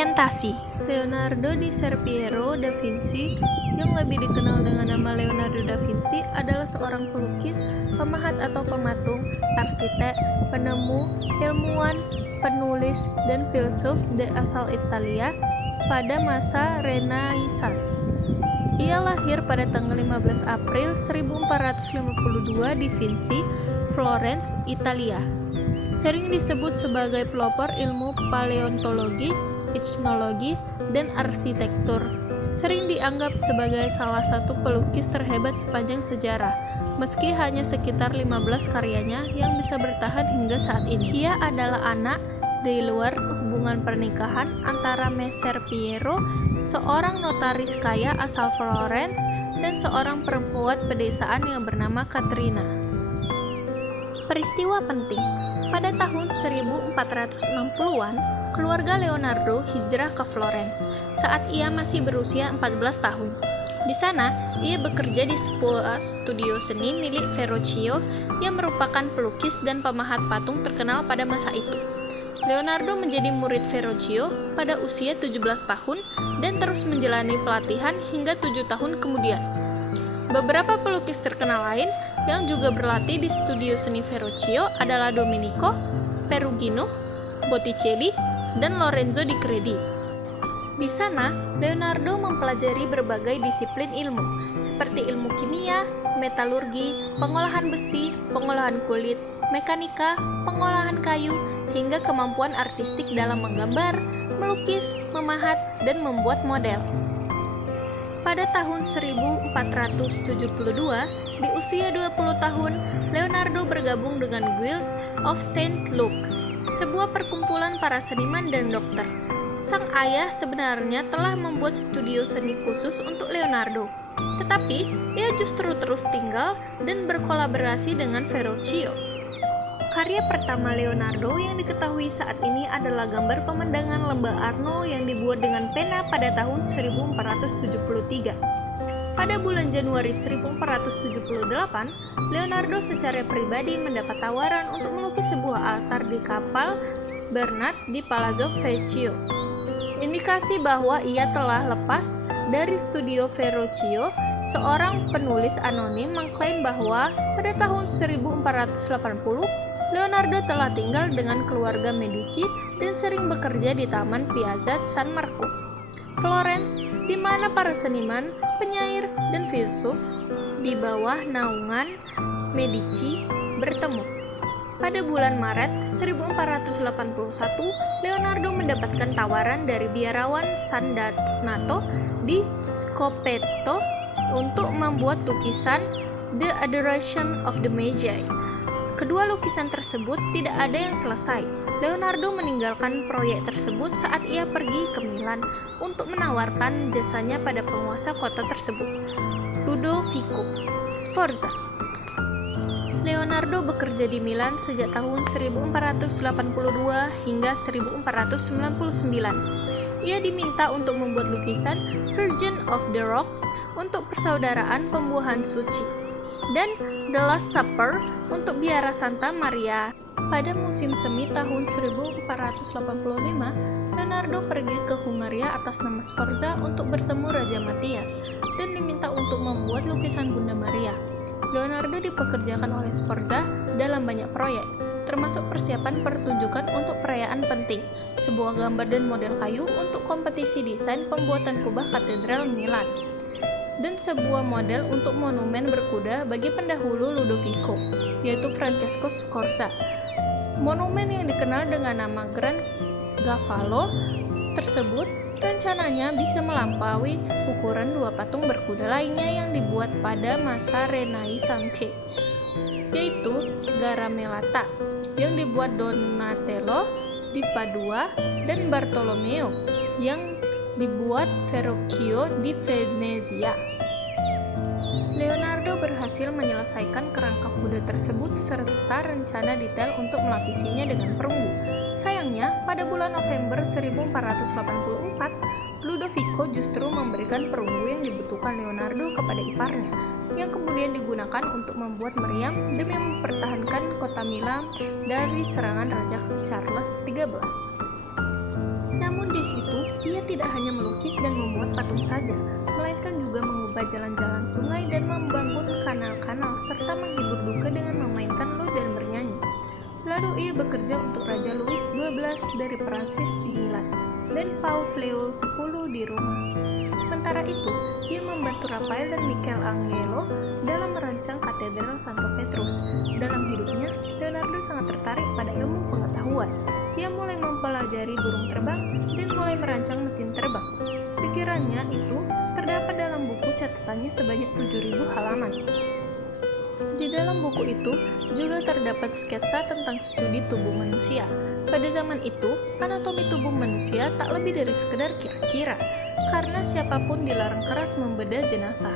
Orientasi. Leonardo di Serpiero da Vinci, yang lebih dikenal dengan nama Leonardo da Vinci, adalah seorang pelukis, pemahat atau pematung, arsitek, penemu, ilmuwan, penulis, dan filsuf asal Italia pada masa Renaissance. Ia lahir pada tanggal 15 April 1452 di Vinci, Florence, Italia. Sering disebut sebagai pelopor ilmu paleontologi, etnologi, dan arsitektur. Sering dianggap sebagai salah satu pelukis terhebat sepanjang sejarah, meski hanya sekitar 15 karyanya yang bisa bertahan hingga saat ini. Ia adalah anak di luar hubungan pernikahan antara Messer Piero, seorang notaris kaya asal Florence, dan seorang perempuan pedesaan yang bernama Caterina. Peristiwa penting. Pada tahun 1460-an, keluarga Leonardo hijrah ke Florence saat ia masih berusia 14 tahun. Di sana, ia bekerja di sebuah studio seni milik Verrocchio yang merupakan pelukis dan pemahat patung terkenal pada masa itu. Leonardo menjadi murid Verrocchio pada usia 17 tahun dan terus menjalani pelatihan hingga 7 tahun kemudian. Beberapa pelukis terkenal lain yang juga berlatih di studio seni Verrocchio adalah Domenico, Perugino, Botticelli, dan Lorenzo di Credi. Di sana, Leonardo mempelajari berbagai disiplin ilmu, seperti ilmu kimia, metalurgi, pengolahan besi, pengolahan kulit, mekanika, pengolahan kayu, hingga kemampuan artistik dalam menggambar, melukis, memahat, dan membuat model. Pada tahun 1472, di usia 20 tahun, Leonardo bergabung dengan Guild of Saint Luke, sebuah perkumpulan para seniman dan dokter. Sang ayah sebenarnya telah membuat studio seni khusus untuk Leonardo, tetapi ia justru terus tinggal dan berkolaborasi dengan Verrocchio. Karya pertama Leonardo yang diketahui saat ini adalah gambar pemandangan lembah Arno yang dibuat dengan pena pada tahun 1473. Pada bulan Januari 1478, Leonardo secara pribadi mendapat tawaran untuk melukis sebuah altar di kapal Bernard di Palazzo Vecchio. Indikasi bahwa ia telah lepas dari studio Verrocchio, seorang penulis anonim mengklaim bahwa pada tahun 1480, Leonardo telah tinggal dengan keluarga Medici dan sering bekerja di Taman Piazza San Marco, Florence, di mana para seniman, penyair, dan filsuf di bawah naungan Medici bertemu. Pada bulan Maret 1481, Leonardo mendapatkan tawaran dari biarawan San Donato di Spoleto untuk membuat lukisan The Adoration of the Magi. Kedua lukisan tersebut tidak ada yang selesai. Leonardo meninggalkan proyek tersebut saat ia pergi ke Milan untuk menawarkan jasanya pada penguasa kota tersebut, Ludovico Sforza. Leonardo bekerja di Milan sejak tahun 1482 hingga 1499. Ia diminta untuk membuat lukisan Virgin of the Rocks untuk Persaudaraan Pembuahan Suci dan The Last Supper untuk Biara Santa Maria. Pada musim semi tahun 1485, Leonardo pergi ke Hungaria atas nama Sforza untuk bertemu Raja Matthias dan diminta untuk membuat lukisan Bunda Maria. Leonardo dipekerjakan oleh Sforza dalam banyak proyek, termasuk persiapan pertunjukan untuk perayaan penting, sebuah gambar dan model kayu untuk kompetisi desain pembuatan kubah Katedral Milan, dan sebuah model untuk monumen berkuda bagi pendahulu Ludovico, yaitu Francesco Sforza. Monumen yang dikenal dengan nama Gran Cavallo tersebut rencananya bisa melampaui ukuran dua patung berkuda lainnya yang dibuat pada masa Renaissance, yaitu Garamelata, yang dibuat Donatello di Padua, dan Bartolomeo, yang dibuat Verrocchio di Venezia. Leonardo berhasil menyelesaikan kerangka kuda tersebut serta rencana detail untuk melapisinya dengan perunggu. Sayangnya, pada bulan November 1484, Ludovico justru memberikan perunggu yang dibutuhkan Leonardo kepada iparnya, yang kemudian digunakan untuk membuat meriam demi mempertahankan kota Milan dari serangan Raja Charles XIII. Namun di situ, tidak hanya melukis dan membuat patung saja, melainkan juga mengubah jalan-jalan sungai dan membangun kanal-kanal, serta menghibur duka dengan memainkan lute dan bernyanyi. Lalu ia bekerja untuk Raja Louis XII dari Prancis di Milan dan Paus Leo X di Roma. Sementara itu, ia membantu Raphael dan Michelangelo dalam merancang Katedral Santo Petrus. Dalam hidupnya, Leonardo sangat tertarik pada ilmu pengetahuan. Ia mulai mempelajari burung terbang dan mulai merancang mesin terbang. Pikirannya itu terdapat dalam buku catatannya sebanyak 7.000 halaman. Di dalam buku itu juga terdapat sketsa tentang studi tubuh manusia. Pada zaman itu, anatomi tubuh manusia tak lebih dari sekedar kira-kira, karena siapapun dilarang keras membedah jenazah.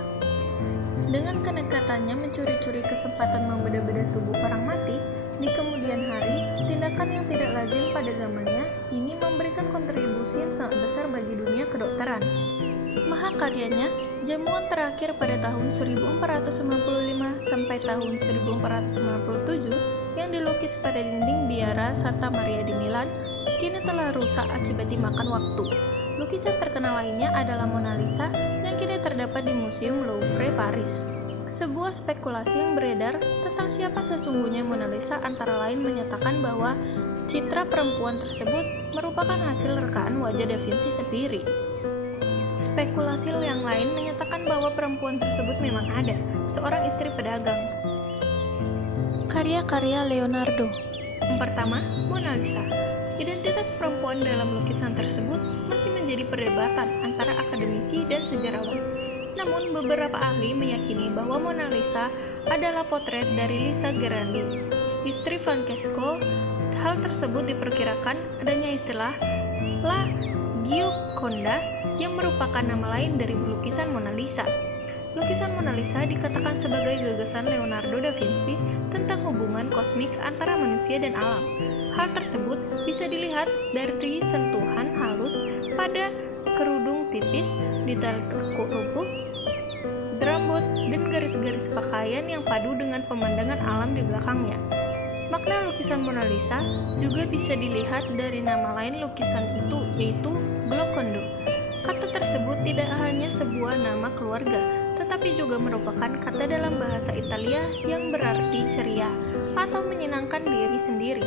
Dengan kenekatannya mencuri-curi kesempatan membedah-bedah tubuh orang mati, di kemudian hari, tindakan yang tidak lazim pada zamannya ini memberikan kontribusi yang sangat besar bagi dunia kedokteran. Mahakaryanya, jamuan terakhir pada tahun 1495 sampai tahun 1497 yang dilukis pada dinding biara Santa Maria di Milan, kini telah rusak akibat dimakan waktu. Lukisan terkenal lainnya adalah Mona Lisa yang kini terdapat di Museum Louvre, Paris. Sebuah spekulasi yang beredar tentang siapa sesungguhnya Mona Lisa antara lain menyatakan bahwa citra perempuan tersebut merupakan hasil rekaan wajah Da Vinci sendiri. Spekulasi yang lain menyatakan bahwa perempuan tersebut memang ada, seorang istri pedagang. Karya-karya Leonardo. Yang pertama, Mona Lisa. Identitas perempuan dalam lukisan tersebut masih menjadi perdebatan antara akademisi dan sejarawan. Namun, beberapa ahli meyakini bahwa Mona Lisa adalah potret dari Lisa Gerardi, istri Francesco. Hal tersebut diperkirakan adanya istilah La Gioconda yang merupakan nama lain dari lukisan Mona Lisa. Lukisan Mona Lisa dikatakan sebagai gagasan Leonardo da Vinci tentang hubungan kosmik antara manusia dan alam. Hal tersebut bisa dilihat dari sentuhan halus pada kerudung tipis, detail lekuk rubuh, rambut, dan garis-garis pakaian yang padu dengan pemandangan alam di belakangnya. Makna lukisan Mona Lisa juga bisa dilihat dari nama lain lukisan itu, yaitu Giocondo. Kata tersebut tidak hanya sebuah nama keluarga, tetapi juga merupakan kata dalam bahasa Italia yang berarti ceria atau menyenangkan diri sendiri.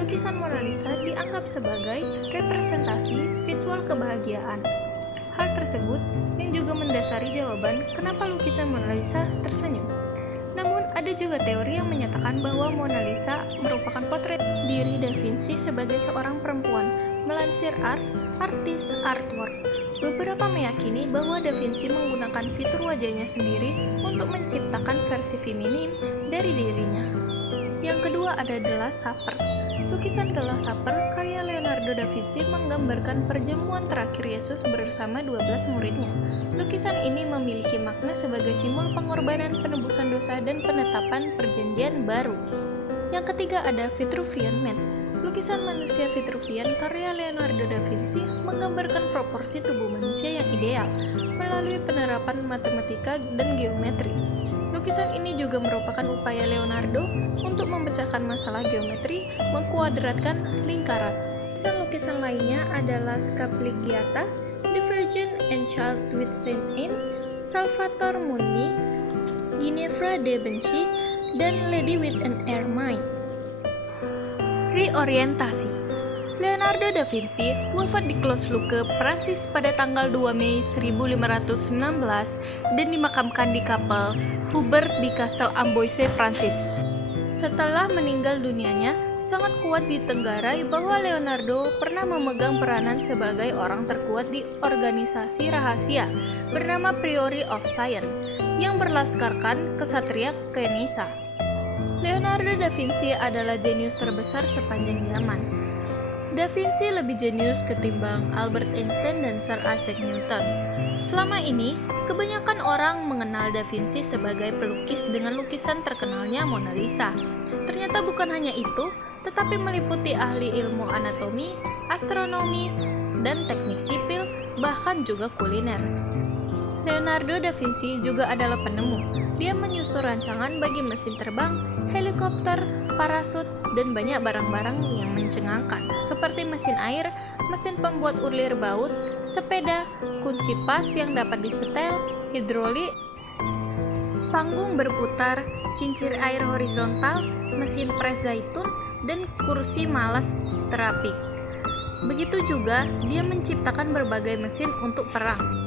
Lukisan Mona Lisa dianggap sebagai representasi visual kebahagiaan. Hal tersebut yang juga mendasari jawaban kenapa lukisan Mona Lisa tersenyum. Namun, ada juga teori yang menyatakan bahwa Mona Lisa merupakan potret diri Da Vinci sebagai seorang perempuan. Melansir Artist Artwork, beberapa meyakini bahwa Da Vinci menggunakan fitur wajahnya sendiri untuk menciptakan versi feminim dari dirinya. Yang kedua ada The Last Supper. Lukisan The Last Supper karya Leonardo da Vinci menggambarkan perjamuan terakhir Yesus bersama 12 muridnya. Lukisan ini memiliki makna sebagai simbol pengorbanan, penebusan dosa, dan penetapan perjanjian baru. Yang ketiga ada Vitruvian Man. Lukisan manusia Vitruvian karya Leonardo da Vinci menggambarkan proporsi tubuh manusia yang ideal melalui penerapan matematika dan geometri. Lukisan ini juga merupakan upaya Leonardo untuk memecahkan masalah geometri, mengkuadratkan lingkaran. Lukisan lainnya adalah Scapligiata, The Virgin and Child with Saint Anne, Salvator Mundi, Ginevra de Benci, dan Lady with an Ermine. Reorientasi. Leonardo da Vinci wafat di Clos-Lucé, Prancis pada tanggal 2 Mei 1519 dan dimakamkan di kapel Hubert di Kastel Amboise, Prancis. Setelah meninggal dunianya, sangat kuat ditenggarai bahwa Leonardo pernah memegang peranan sebagai orang terkuat di organisasi rahasia bernama Priory of Science yang berlaskarkan kesatria Kenisa. Leonardo da Vinci adalah jenius terbesar sepanjang zaman. Da Vinci lebih jenius ketimbang Albert Einstein dan Sir Isaac Newton. Selama ini, kebanyakan orang mengenal Da Vinci sebagai pelukis dengan lukisan terkenalnya Mona Lisa. Ternyata bukan hanya itu, tetapi meliputi ahli ilmu anatomi, astronomi, dan teknik sipil, bahkan juga kuliner. Leonardo da Vinci juga adalah penemu. Dia menyusun rancangan bagi mesin terbang, helikopter, parasut, dan banyak barang-barang yang mencengangkan, seperti mesin air, mesin pembuat ulir baut, sepeda, kunci pas yang dapat disetel, hidrolik, panggung berputar, kincir air horizontal, mesin pres zaitun, dan kursi malas terapik. Begitu juga dia menciptakan berbagai mesin untuk perang.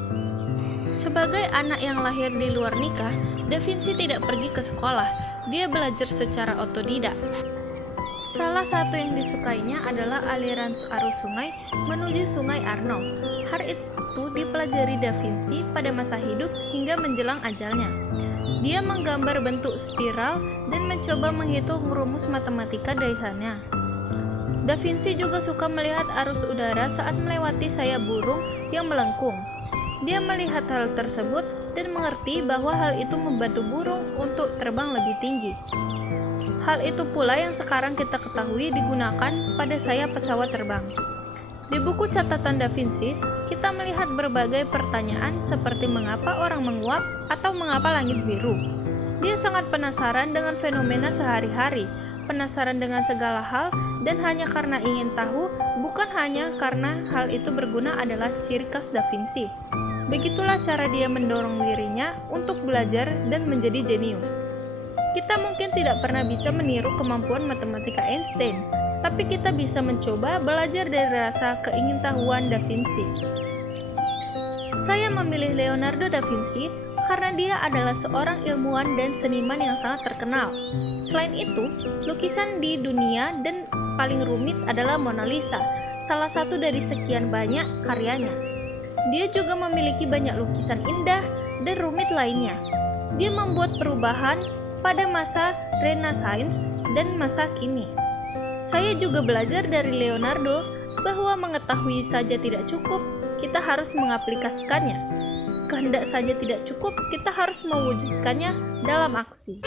Sebagai anak yang lahir di luar nikah, Da Vinci tidak pergi ke sekolah. Dia belajar secara otodidak. Salah satu yang disukainya adalah aliran arus sungai menuju Sungai Arno. Hal itu dipelajari Da Vinci pada masa hidup hingga menjelang ajalnya. Dia menggambar bentuk spiral dan mencoba menghitung rumus matematika dayanya. Da Vinci juga suka melihat arus udara saat melewati sayap burung yang melengkung. Dia melihat hal tersebut dan mengerti bahwa hal itu membantu burung untuk terbang lebih tinggi. Hal itu pula yang sekarang kita ketahui digunakan pada sayap pesawat terbang. Di buku catatan Da Vinci, kita melihat berbagai pertanyaan seperti mengapa orang menguap atau mengapa langit biru. Dia sangat penasaran dengan fenomena sehari-hari, penasaran dengan segala hal, dan hanya karena ingin tahu, bukan hanya karena hal itu berguna adalah ciri khas Da Vinci. Begitulah cara dia mendorong dirinya untuk belajar dan menjadi jenius. Kita mungkin tidak pernah bisa meniru kemampuan matematika Einstein, tapi kita bisa mencoba belajar dari rasa keingintahuan Da Vinci. Saya memilih Leonardo da Vinci karena dia adalah seorang ilmuwan dan seniman yang sangat terkenal. Selain itu, lukisan di dunia dan paling rumit adalah Mona Lisa, salah satu dari sekian banyak karyanya. Dia juga memiliki banyak lukisan indah dan rumit lainnya. Dia membuat perubahan pada masa Renaissance dan masa kini. Saya juga belajar dari Leonardo bahwa mengetahui saja tidak cukup, kita harus mengaplikasikannya. Kehendak saja tidak cukup, kita harus mewujudkannya dalam aksi.